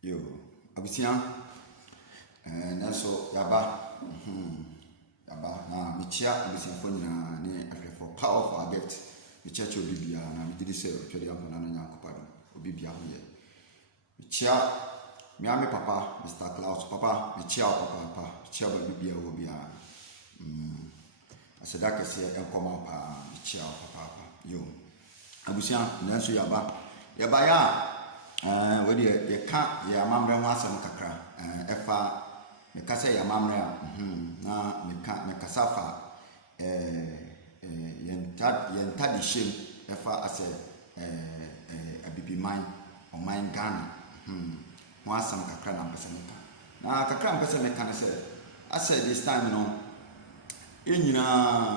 Yo, abusia, nanso yaba, yaba na mechia abusia fo nyina ne ahwefo power of our gift. Mechia cho bibia na medidi se twede ampa na nyankopa do. Obibia ho ye. Mechia miame papa Mr. Klaus papa, mechia papa, mechia ba bibia wo bia. Aseda kese enkoma pa mechia papa. Yo. Abusia nanso yaba. Yaba ya wodi ye ka ye amamre ho asem kakra efa me ka se ye amamre na me kasafa yenta di shem efa ase abibiman o man Ghana ho asem kakra na mpese me ka na kakra mpese me ka ne se ase this time no enyina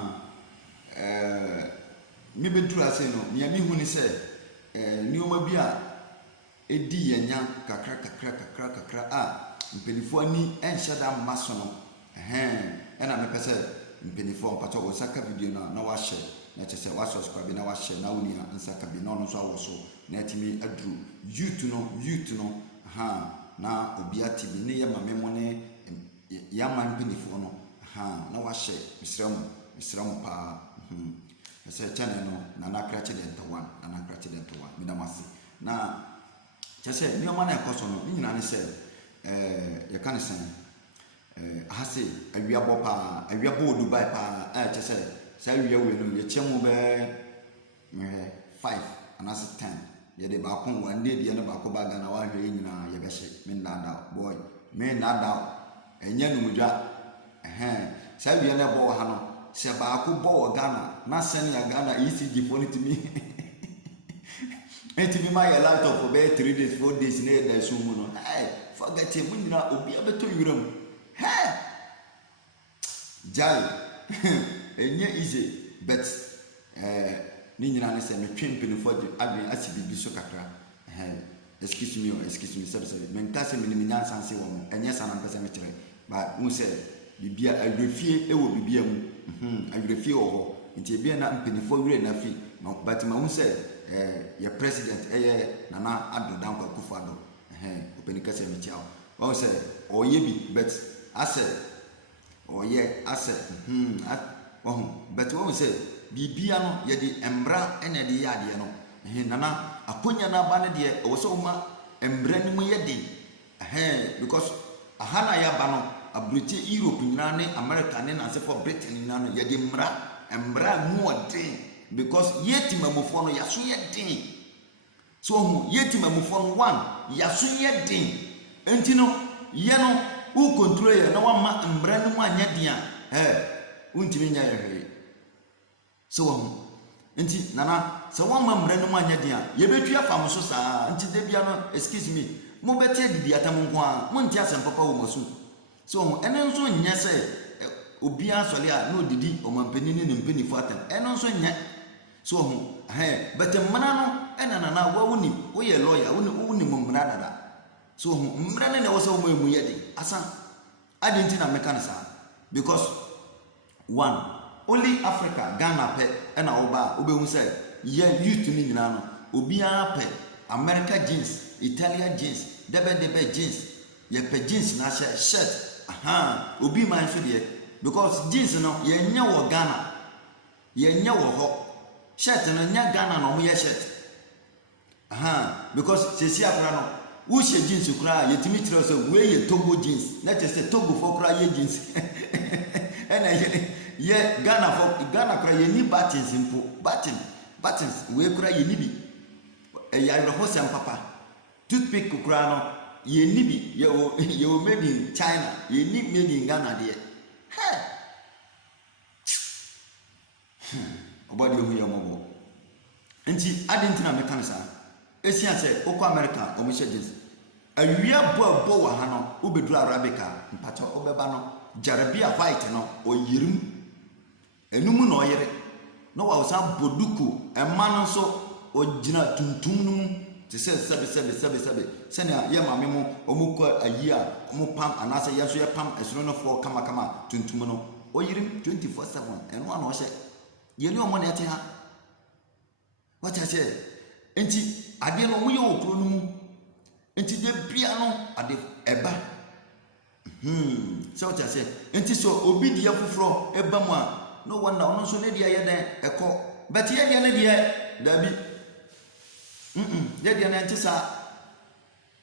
me beduru ase no me ami hu ni se ni o ma bi a edi yenya kakra mpenifo ani enhyeda maso no ena me pese mpenifo mpato wo saka video na wa share na chese wa subscribe na wa share na woni a nsaka bi na ono so awoso na atimi adru youth no na obi atibi ne ye mamemo ne ya man mpenifo no na wa share misramu pa ese channel no na Accident 1 mi damasi na chese ni o ma na ekoso no ni nyina ne se ye ka ne sen ahase awiabo pa awiabo Dubai pa chese sa awia we no ye chemu be 5 anase 10 ye de ba kon wan de de ne ba ko ba Ghana wa hwe nyina ye be hye me nada boy me nada enya numudwa sa awia ne bo ha no se ba ko bo Ghana na sen ya Ghana ECG politimi enti my laptop for 3 days 4 days na da so mu no forget it mun na obi abeto yuram jai enye easy but ni nyina ne se me twempene for the adwen asibibi so kakra excuse me sabe men kase me ni nyansa nse wo mo enye sana mpese me kire ba un se bibia awrefie e wo bibia mu awrefie wo ho nti ebia na mpenifo wure na fi but ma un se your president Nana Addo Dankwa Akufo-Addo openika se metia o say oye bi but ase oye ase but won say bibia no ye di embra ene de yade no nana aponya na ba ne de o so ma embra ni mu ye de because ahana ya ba no abruti Europe nyina ne America ne na se for Britain nyina no ye di embra mu odin because yeti mamufo no yaso ye din so hu yeti mamufo no one yaso ye din enti no ye no u control ye na wa ma mbra no mu anya din a untimi nya ye hwe so hu enti nana so wa ma mbra no mu anya din a ye betwi afam so saa enti de bia no excuse me mo betie didi atam nko a mo nti asem papa wo masu so hu ene nso nya se obi asole a no didi o mampani ne mpanifo atam ene nso nya so hu but mmana no enana wa woni wo ye lawyer woni mmara dada so hu mmara ne wo so mo emu ye de asa adenti na mekanisa because one only Africa Ghana pe na wo ba obehu say ye youth ni nyina no obi a pe America jeans Italian jeans debe jeans ye pe jeans na shirt obi man so de because jeans no ye nya wo Ghana ye nya wo ho shirt no nya Ghana no mo ye shirt because sesi akra no wo she jeans kura yetimi tire so we ye Togo jeans na say Togo for kura ye jeans ena ye Ghana kura ye ni buttons impo buttons we kura ye ni bi ya ro sem papa toothpick kura no ye ni bi ye o made in China ye ni made in Ghana de obodi ohu ya mobo enti adenti na mekanisa esia se okọ America o mo jeans awia bo wa ha no obedu Arabica mpacha obeba no jarabia white no oyirim enum na oyere no wa osa boduku ema no so ogina tuntum no te se sebe se na ye mame mo omukọ ayi a omo pam anase yeso ye pam esoro no fo kama tuntum no oyirim 24/7 eno na o hye yeni omo na ete ha wacha che enti ade no mo ye okro no mu enti de bia no ade eba so what I say enti so obi dia foforo eba mu a no wonder ono so ne dia ye den ekọ but ye dia ne dia da bi ye dia ne enti sa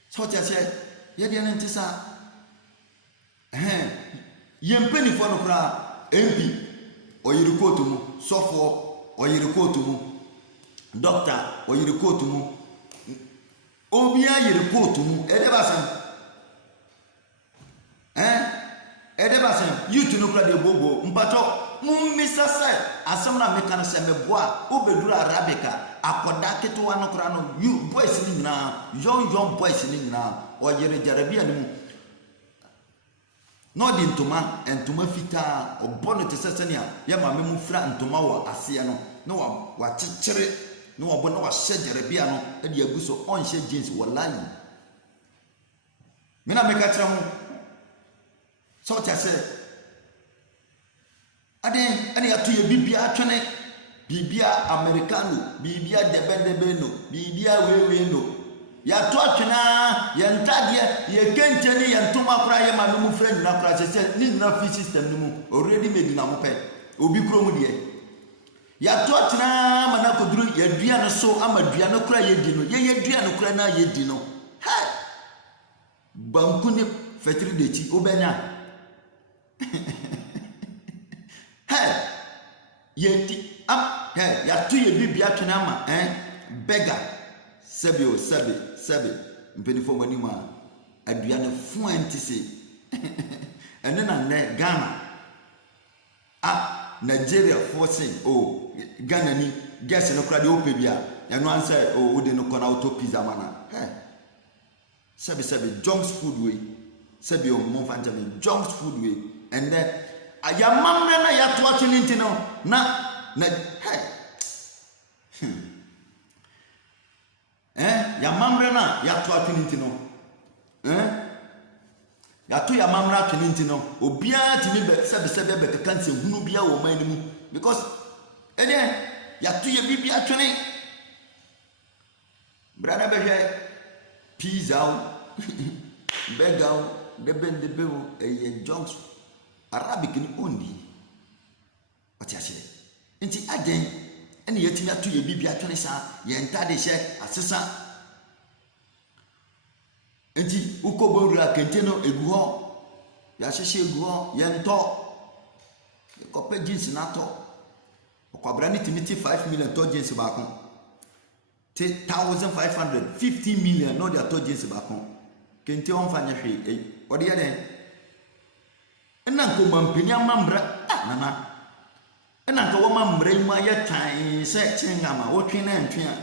so what I say ye dia ne enti sa ye mpani fo no kra MP oyiri kotu mu sofo oyiri kotu mu doctor oyiri kotu mu obi ayiri kotu mu edebasem edebasem youth no kra de bobo mpato mummisa sai asem na meka no se meboa obedura arabika akoda ketewa no kra no you boys ni nyina young boys ni nyina oyiri jarabia ni mu no di ntoma fita obono te sesenia ya mame mu fra ntoma wo ase no na wa chichire na wa bo na wa shejere bia no e di aguso on she jeans wallahi mina meka tira mu so ta se ade atu ye bibia atwene bibia americano bibia debendebeno bibia wewe no ya to atwena ya ntade ya kencheni ya ntoma kura ya mame mu fra nyina kura se ni na free system ni mu already made na mo pe obi kuro mu de ya to atwena mana koduru ya dua no so ama dua no kura ye di no ye dua no kura na ye di no ha banku ne fetri de chi obenya ha ye di am ha ya to ye bibia atwena ma beggar sebe mpenifo mani ma adua ne fu antise ene na ne Ghana Nigeria forcing Ghana ni guess no kra de ope bia eno anse o de no kona auto pizza mana sebe junks food way sebe o mo fanta me junks food way and then ayamamre na ya to atwini ntino na ya mamre na ya to atwini ntino ya to ya mamra atwini ntino obia timi be sebe be kakanse hunu bia wo man mu because ya to ya bibia atwini brother be pizza begao debendebeo junks Arabic ni ondi oti asile nti aden ene yetimi atu ye bibia atwene sa ye ntade hye asesa nti ukobowura kenteno egu ho ya hyehye egu ho ye nto kope jeans na to okwabra ni timiti 5 million to jeans ba kon 1500 50 million no dia to jeans ba kon kente on fanya hwe odi ya den ena nko mampeni amambra nana ena nka wo mammbra yi ma ya tan se chengama wo twen na ntwen a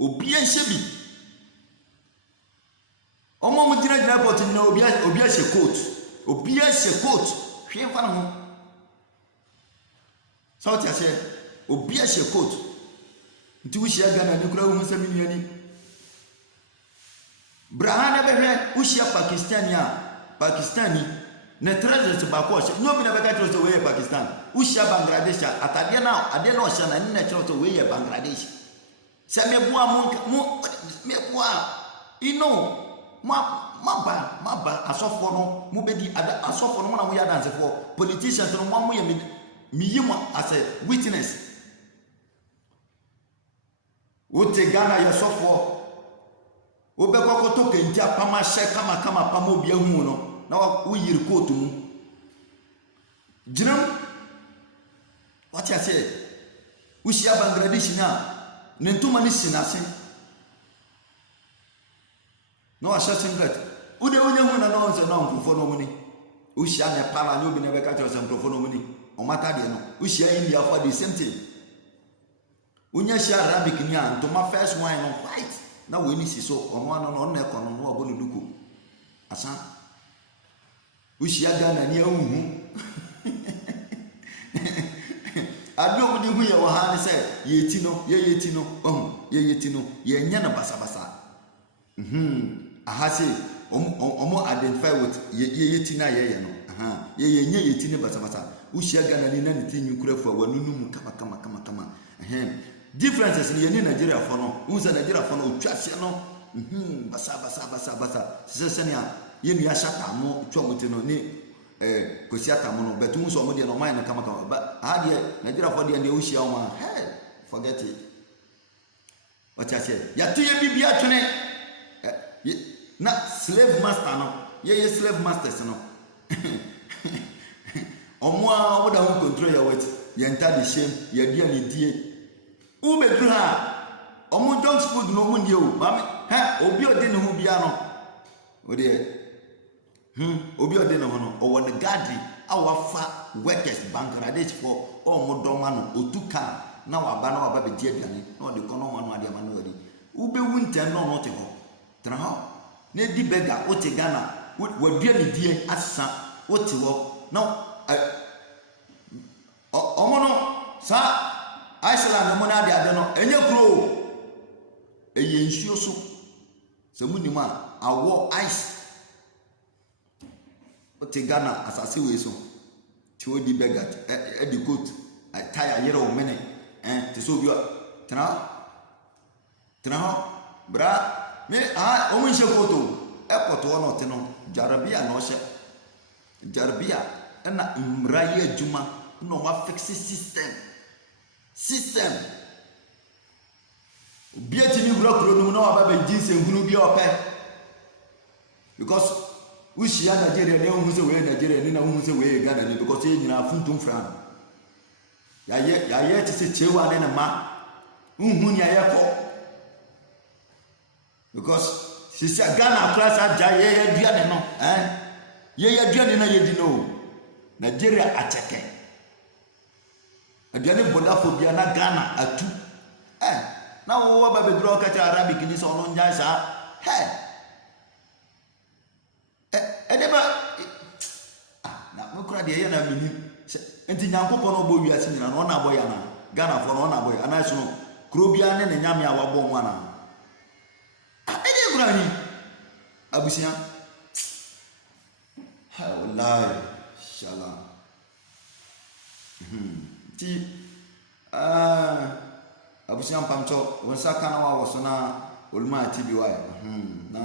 obi anhye bi omo mu dira report na obi ahye coat hwe fa no sauti ase obi ahye coat nti wo hia Ghana ni kura wo mu sami nuani brahana behwe wo hia Pakistani ne treasures ba ko hye no bi na beka treasures we Pakistan wo hia Bangladesh atade na hye na ni na treasures we ye Bangladesh se mebua mo mebua ino maba asofo no mo bedi asofo no mo na mo ya dance for politicians no mo ye mi yimo as a witness wote Ghana ya sofo obekoko to kenja pama she kama pama obi ahu no na wo yiri kotu mu jiram what you say wo shia Bangladesh na ntuma ni sinase no asha singlet ude onye hu na no nze no mfofo no muni wo shia ne pala nyobi na beka cho se mfofo no muni o mata de no wo shia India for the same thing unya shia Arabic ni ntuma first wine no white na we ni siso ono ano no na ekono no obo nuduku asa wo shia Ghana ni ahu adwo mudi hu ye wo ha ne se yeti no ye nya na basa ahase omo identify with yeti na ye no ye nya yeti ne basa wo shia Ghana ni na ne tinyu kurafu a wanunu mu kama differences ni ye ni Nigeria for no unza Nigeria for no twase no basa sesenia ye nua shata mo twamote no ni kosi atamo no betu so mo de no man no kama ba ha de Nigeria for de ne o hia o ma forget it what I said ya tuye bibia twene na slave master no ye slave masters no omo a woda ho control ya wet ye enta de shame ye dia ne die u bedru ha omo junk food no mu die o mame obi ode ne ho bia no o de obi ode ne ho no o won garden awafa workers Bangladesh for omo doma no otuka na waba be die aduane na o de kono ma no ade ma no ade u be wu ntem no no te ho tra ho na di bega o te Ghana wadua ne die asa o te ho na omo no sa Iceland mo na ade no enye kuro eye nsuo so se munim a awo ice o te Ghana asase we so ti o di bega e di coat tire yere o mene te so bi tra bra me o mo nse koto airport wono te no jarabia no hye jarabia na mraye adwuma no ma fix system biati ni wura kuro no na waba be jinse hunu bi ope because we share Nigeria na hu se we Nigeria ni na hu se we Ghana ni because e nyina funtum fra ya ye ti se chewa ne ma hu ni ayeko because sisi Ghana class aja ye dua ne no ye dua ne na ye di no Nigeria ateke aduane bodafobia na Ghana atu na wo ba be duro kacha Arabic ni so no nya sa edeba na mukura de ye na mini enti Nyankopon no bo wiase nyina no na boya na Ghana fo no na boya ana so no krobia ne nyame a wabo nwa na ede gura ni abusia wallahi inshallah ti abusia mpamcho wonsa kana wa wosona oluma tibi wa na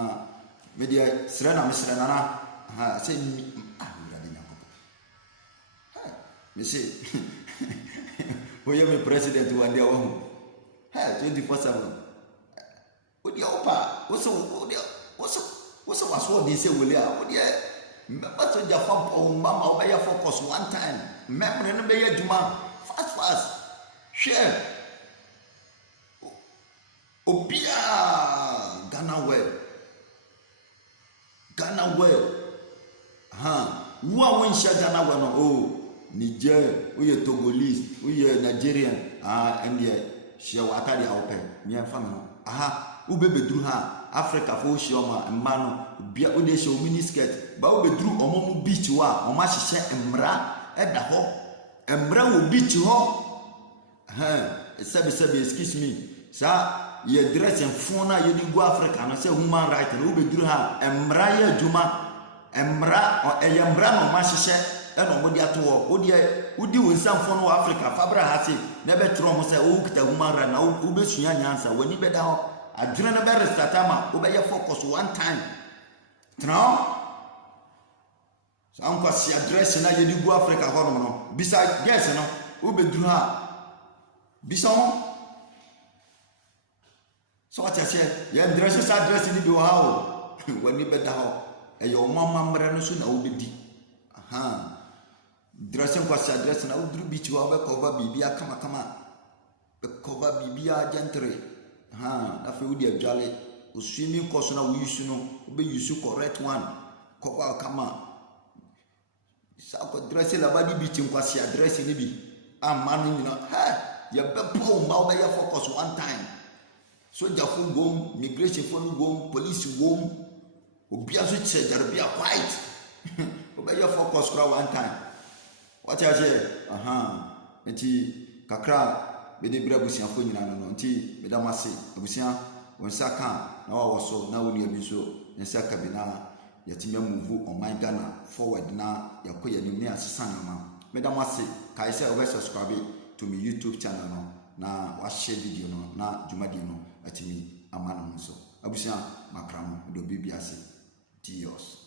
media srena misrena na se ya de Nyankopon me se oye me president wa dia wa 24/7 odi opa woso waso de se wole a odi member to ja fam o mama o be ya focus one time member no be ya duma fast share obia Ghana well wo won sha Ghana well no Niger oye Togolese oye Nigerian and ye share waka dia open me fam no ube bedru ha Africa fo shioma mmano bia o de show mini skirt ba o bedru omomu beach wa o ma hihye emra eda ho emra wo beach ho sabi excuse me sa ye dress en fona ye di go Africa no say human right no bedru ha emra ye adwuma emra o emra no ma hihye e no mo di ato wo odi wo nsamfo no Africa fabra ha se na be tro mo say o kita human right na o be sua nyansa wani beda ho adwene na be restatama wo be ye focus one time tno so anko si address na ye di go Africa ho no bisa yes no wo be duru ha bisa mo so what I say ye address ni bi wo ha o wani beda ho e yo mama mra no so na wo be di dressing kwasi address na wo duru bi chi wo be cover bibia kama be cover bibia gentle na fe wudi adwale o swimming course na we use no be use correct one cover kama sa ko dress la body bi tin kwasi address ni bi amanu ni na ya be po ma be ya focus one time soldier fo go migration fo go police go obi aso che jarabia quiet o be ya focus kra one time what I say enti kakra be de bra busia fo nyina no nti be da mase abusia wonsa ka na wa woso na woni abi so nsa ka bi na yatimya move on my Ghana forward na yakoya ni me asesa na me da mase kai say we subscribe to my YouTube channel no na wa share video no na jumadi no atimi amana so abusua makramo do bibi ase. Dios.